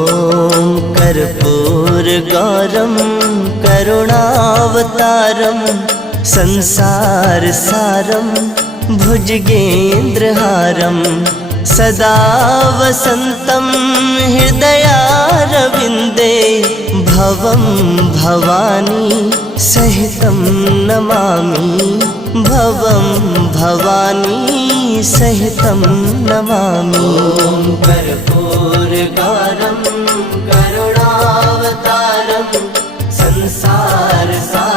ॐ कर्पूरगौरं करुणावतारं संसारसारं भुजगेन्द्रहारं सदा वसन्तं हृदयारविन्दे भवं भवानी सहितं नमामि भवं भवानी सहितं नमामि। कर्पूरगौरं करुणावतारं संसारसारं